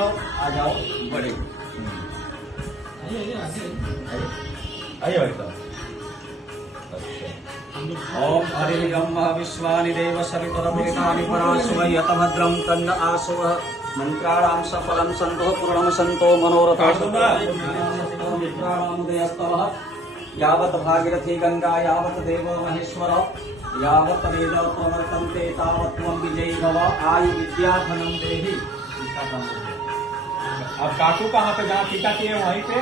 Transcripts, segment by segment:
लो, आ जाओ बड़े। आइए भाई साहब। ओम हरिम विश्वानि देव सवितरभेदानि पराशुवै यतभद्रं तन्न आशुव मंत्राणां सफलं सन्तो पूर्णं सन्तो मनोरथास्तव यावत् भागीरथी गंगा यावत् देवो महेश्वर यावत् वेद प्रवर्तन्ते तावत् त्वं विजयी भव आयु विद्या धनं देहि। अब काकू कहाँ पे जहाँ टीका किए वहीं पे।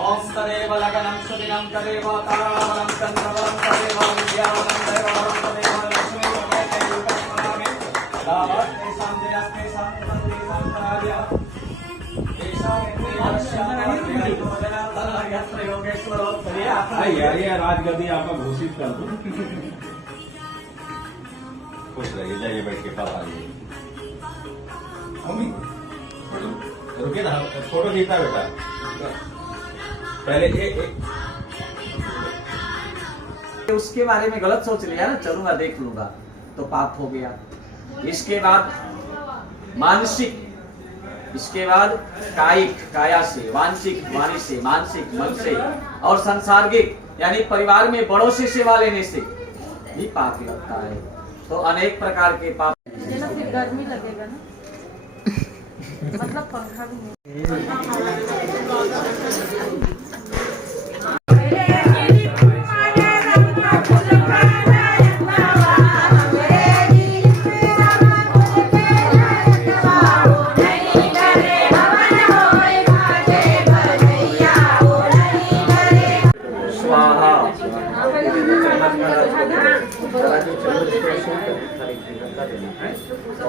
ओम तदेव लगनं सुदिनं तदेव तारावनं चन्द्रवनं तदेव विद्यावनं दैववनं तदेव लक्ष्मी तदेव दावत् तेषां जयस्तेषां तदेषां कराय ये राजगद्दी आपका घोषित कर दो। खुश रहिए, जाइए बैठ के पास आइए। मम्मी रुकिए ना, फोटो खींचना बेटा। पहले उसके बारे में गलत सोच लिया ना, चलूंगा देख लूंगा तो पाप हो गया। इसके बाद मानसिक, इसके बाद कायिक काया से, वांशिक वाणी से, मानसिक मन से, और सांसारिक यानी परिवार में बड़ों से सेवा लेने से भी पाप लगता है। तो अनेक प्रकार के पाप। फिर गर्मी लगेगा ना, मतलब पंखा भी नहीं।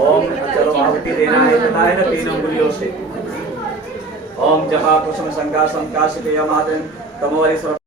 ओम चलो आहुति देना है, पता है ना, 3 उंगलियों से। ओम जपा कुसुम संकाशम काशित यमादन तमोवरी स्वर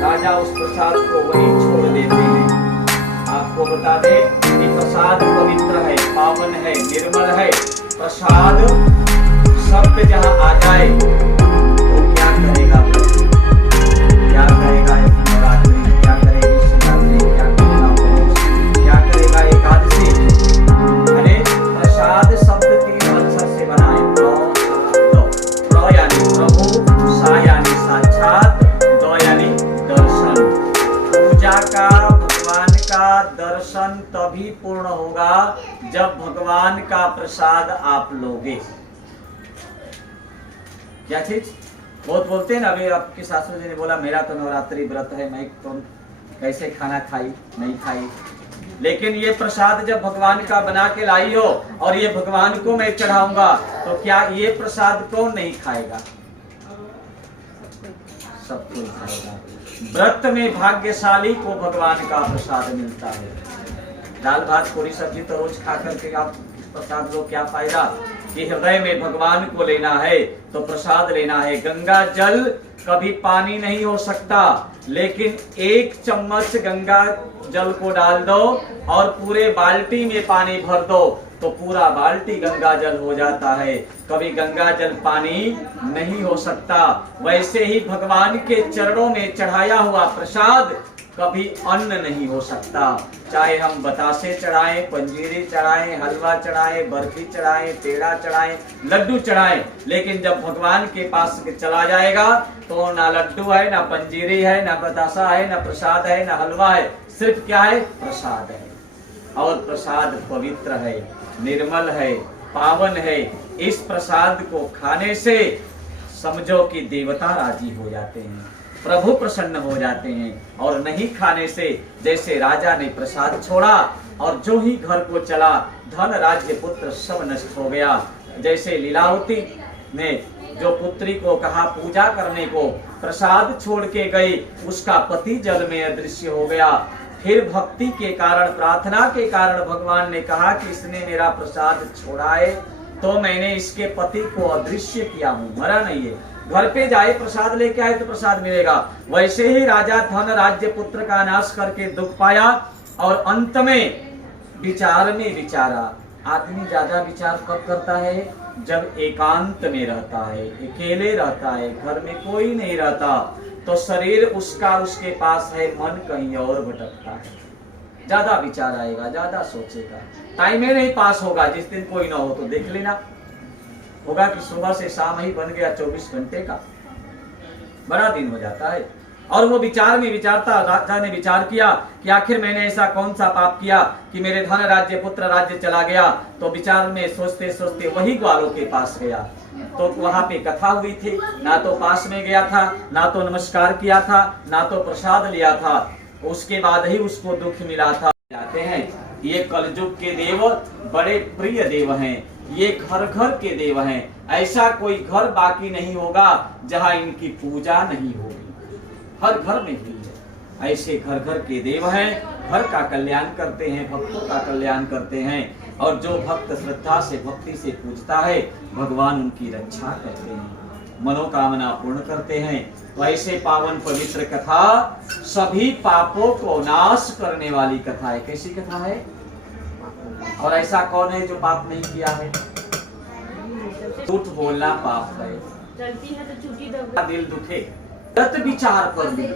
राजा उस प्रसाद को वहीं छोड़ देते हैं। आपको बता दें कि प्रसाद पवित्र है, पावन है, निर्मल है। प्रसाद शब्द जहाँ आ जाए तो क्या करेगा, क्या करेगा नवरात्रि, क्या करेगी शिवरात्रि, क्या करेगा पौष, क्या करेगा एकादशी। अरे प्रसाद शब्द 3 अक्षर से बना है। प्र यानी प्रभु, सा यानी साक्षात, द यानी दर्शन। पूजा का, भगवान का दर्शन तभी पूर्ण होगा जब भगवान का प्रसाद आप लोगे। क्या चीज बहुत बोलते हैं ना, अभी आपके सासू जी ने बोला मेरा तो नवरात्रि व्रत है, मैं तो कैसे खाना खाई नहीं खाई। लेकिन ये प्रसाद जब भगवान का बना के लाई हो और ये भगवान को मैं चढ़ाऊंगा तो क्या ये प्रसाद कौन नहीं खाएगा? सब कोई खाएगा। व्रत में भाग्यशाली को भगवान का प्रसाद मिलता है। दाल भात पूरी सब्जी तो रोज खा करके आप प्रसाद लो, क्या फायदा? कि हृदय में भगवान को लेना है तो प्रसाद लेना है। गंगा जल कभी पानी नहीं हो सकता, लेकिन 1 चम्मच गंगा जल को डाल दो और पूरे बाल्टी में पानी भर दो तो पूरा बाल्टी गंगा जल हो जाता है। कभी गंगा जल पानी नहीं हो सकता। वैसे ही भगवान के चरणों में चढ़ाया हुआ प्रसाद कभी अन्न नहीं हो सकता। चाहे हम बतासे चढ़ाएं, पंजीरी चढ़ाएं, हलवा चढ़ाएं, बर्फी चढ़ाएं, पेड़ा चढ़ाएं, लड्डू चढ़ाएं, लेकिन जब भगवान के पास चला जाएगा तो ना लड्डू है, ना पंजीरी है, ना बतासा है, ना प्रसाद है, ना हलवा है, सिर्फ क्या है? प्रसाद है। और प्रसाद पवित्र है, निर्मल है, पावन है। इस प्रसाद को खाने से समझो कि देवता राजी हो जाते हैं, प्रभु प्रसन्न हो जाते हैं। और नहीं खाने से, जैसे राजा ने प्रसाद छोड़ा और जो ही घर को चला, धन राज्य पुत्र सब नष्ट हो गया। जैसे लीलावती ने जो पुत्री को कहा पूजा करने को, प्रसाद छोड़ के गई, उसका पति जल में अदृश्य हो गया। फिर भक्ति के कारण, प्रार्थना के कारण भगवान ने कहा कि इसने मेरा प्रसाद छोड़ा है तो मैंने इसके पति को अदृश्य किया हूँ, मरा नहीं है। घर पे जाए प्रसाद लेके आए तो प्रसाद मिलेगा। वैसे ही राजा धन राज्य पुत्र का नाश करके दुख पाया और अंत में विचार में विचारा। आदमी ज्यादा विचार कब करता है? जब एकांत में रहता है, अकेले रहता है, घर में कोई नहीं रहता, तो शरीर उसका उसके पास है, मन कहीं और भटकता है। ज्यादा विचार आएगा, ज्यादा सोचेगा, टाइम ही नहीं पास होगा। जिस दिन कोई ना हो तो देख लेना होगा कि सुबह से शाम ही बन गया 24 घंटे का, बड़ा दिन हो जाता है। और वो विचार में विचारता राजा ने विचार किया कि आखिर मैंने ऐसा कौन सा पाप किया कि मेरे धन राज्य पुत्र राज्य चला गया। तो विचार में सोचते सोचते वही ग्वालों के पास गया, तो वहां पे कथा हुई थी, ना तो पास में गया था, ना तो नमस्कार किया था, ना तो प्रसाद लिया था। उसके बाद ही उसको दुख मिला था। जाते हैं ये कलयुग के देव बड़े प्रिय देव हैं, ये घर घर के देव हैं। ऐसा कोई घर बाकी नहीं होगा जहां इनकी पूजा नहीं होगी, हर घर में भी है। ऐसे घर घर के देव हैं, घर का कल्याण करते हैं, भक्तों का कल्याण करते हैं। और जो भक्त श्रद्धा से भक्ति से पूजता है, भगवान उनकी रक्षा करते हैं, मनोकामना पूर्ण करते हैं। तो ऐसे पावन पवित्र कथा सभी पापों को नाश करने वाली कथा है। कैसी कथा है? और ऐसा कौन है जो पाप नहीं किया है? झूठ बोलना पाप है, चलती है तो झूठी दब दिल दुखे, गलत विचार कर लिए,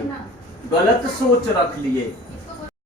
गलत सोच रख लिए,